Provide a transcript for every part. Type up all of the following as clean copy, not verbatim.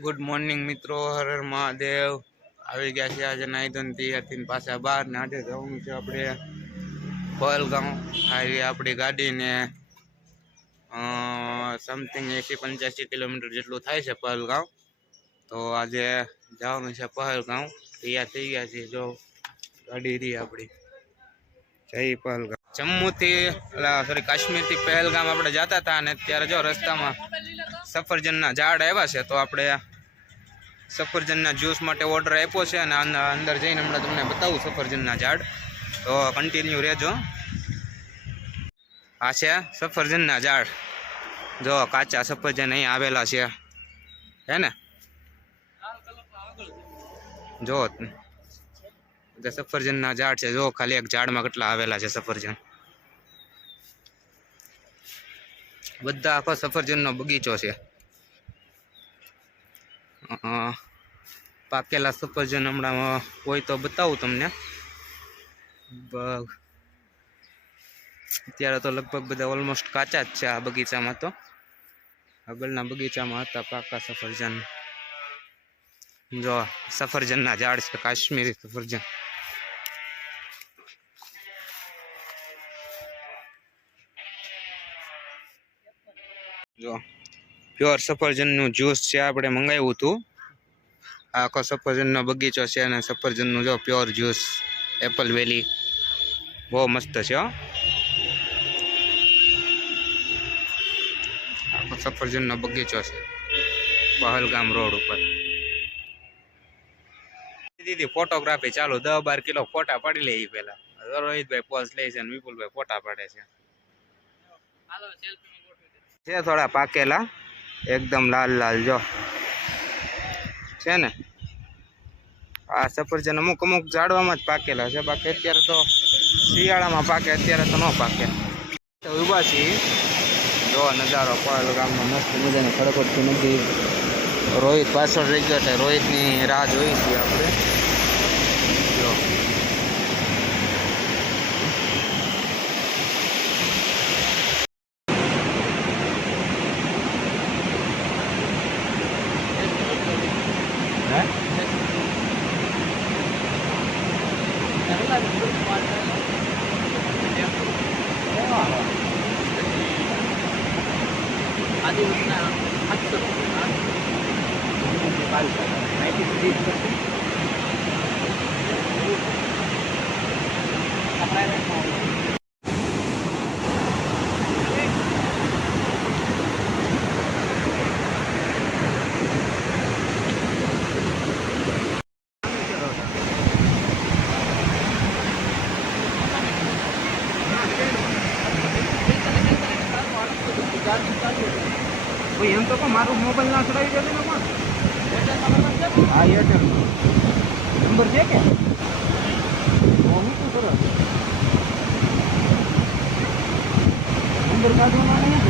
Good morning મિત્રો, હર હર મહાદેવ। આવી ગયા છે આજે નાઈ ધોઈને તૈયાર થઈને પાછા બહાર ને આજે જવાનું છે આપણે પહલગામ। આવી આપણી ગાડીને સમથિંગ 80-85 કિલોમીટર જેટલું થાય છે પહલગામ। તો આજે જવાનું છે પહલગામ। તૈયાર થઈ ગયા છે, જો ગાડી રહી આપણી। જય પહલગામ। જમ્મુથી સોરી કાશ્મીરથી પહેલગામ આપણે જતા હતા અને અત્યારે જો રસ્તામાં સફરજનના ઝાડ આવ્યા છે, તો આપણે સફરજનના જ્યુસ માટે ઓર્ડર આપ્યો છે અને અંદર જઈને હમણાં તમને બતાવું સફરજનના ઝાડ, તો કન્ટિન્યુ રહેજો। આ છે સફરજનના ઝાડ, જો કાચા સફરજન અહીં આવેલા છે, હે ને? જો સફરજનના ઝાડ છે, જો ખાલી એક ઝાડમાં કેટલા આવેલા છે સફરજન। બધા આખો સફરજનનો બગીચો છે। પાકેલા સફરજન હમણાં હોય તો બતાવું તમને। અત્યારે તો લગભગ બધા ઓલમોસ્ટ કાચા જ છે આ બગીચામાં। તો આગળના બગીચામાં હતા પાકા સફરજન। જો સફરજનના ઝાડ છે, કાશ્મીરી સફરજન। જો પ્યોર સફરજનનું જ્યુસ છે, આપણે મંગાવ્યું હતું। આખો સફરજનનો બગીચો છે અને સફરજનનું જો પ્યોર જ્યુસ, એપલ વેલી, બહુ મસ્ત છે હો। આખો સફરજનનો બગીચો છે પહલગામ રોડ ઉપર। દીદી ફોટોગ્રાફી ચાલુ, 10-12 કિલો ફોટા પાડી લે પેલા। રોહિતભાઈ પોઝ લે છે અને વિપુલભાઈ ફોટા પાડે છે। છે થોડા પાકેલા, એકદમ લાલ લાલ જો છે ને। આ સફરજન અમુક ઝાડવામાં જ પાકેલા છે, બાકી અત્યારે તો શિયાળામાં પાકે, અત્યારે તો ન પાકે। ઉભા છીએ, જો નજારો પહલગામનો મસ્ત મજાની ખડકોટથી નદી। રોહિત પાછળ રહી ગયો એટલે રોહિતની રાહ જોઈ છીએ આપણે। જો એમ તો મારું મોબાઈલ ના ચડાવી દેશે ને પણ। હા, એરટેલ નંબર છે કે હું શું કરો નંબર કાઢવાનો નહીં।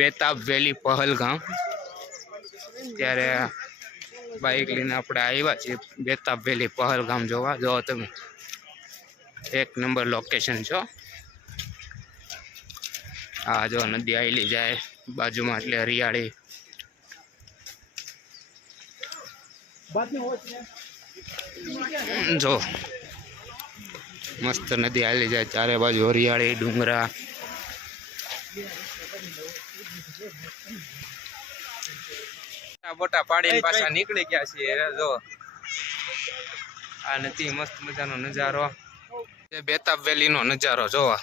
બેતાબ વેલી પહલગામ। ત્યારે બાઇક લઈને આપણે આવ્યા છીએ બેતાબ વેલી પહલગામ જોવા। જો તમે, એક નંબર લોકેશન છો। આ જો નદી આવેલી જાય બાજુમાં, એટલે હરિયાળી। જો મસ્ત નદી આવેલી જાય, ચારે બાજુ હરિયાળી, ડુંગરા। બોટા પાડીને પાછા નીકળી ગયા છીએ। જો આ નદી મસ્ત મજાનો નજારો, બેતાબ વેલી નો નજારો જોવા।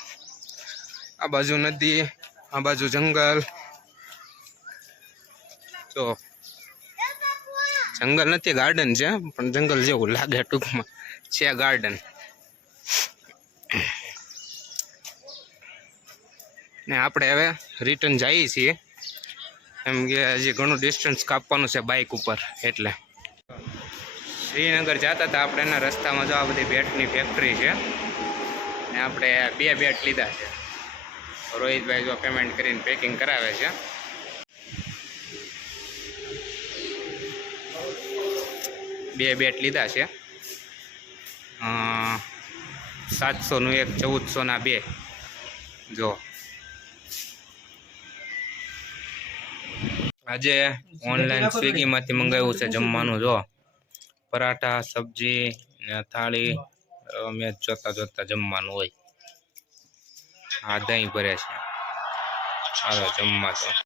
આ બાજુ નદી, આ બાજુ જંગલ, જો જંગલ નથી, ગાર્ડન છે, પણ જંગલ જેવું લાગે ટૂંકમાં છે ગાર્ડન. ને આપણે હવે રિટર્ન જઈએ છીએ, એમ કે હજી ઘણું ડિસ્ટન્સ કાપવાનું છે બાઇક ઉપર. એટલે શ્રીનગર જતા હતા આપણે, એના રસ્તામાં જો આ બધી બેટની ફેક્ટરી છે ને આપણે 2 બેટ લીધા છે. રોહિતભાઈ જો પેમેન્ટ કરીને પેકિંગ કરાવે છે. બે બેટ લીધા છે, 700નું એક, 1400ના 2. જો આજે ઓનલાઈન સ્વિગીમાંથી મંગાવ્યું છે જમવાનું. જો પરાઠા, સબ્જી ને થાળી, મેચ જોતા જમવાનું હોય. આ દહીં ભરે છે, હાલો જમવા તો.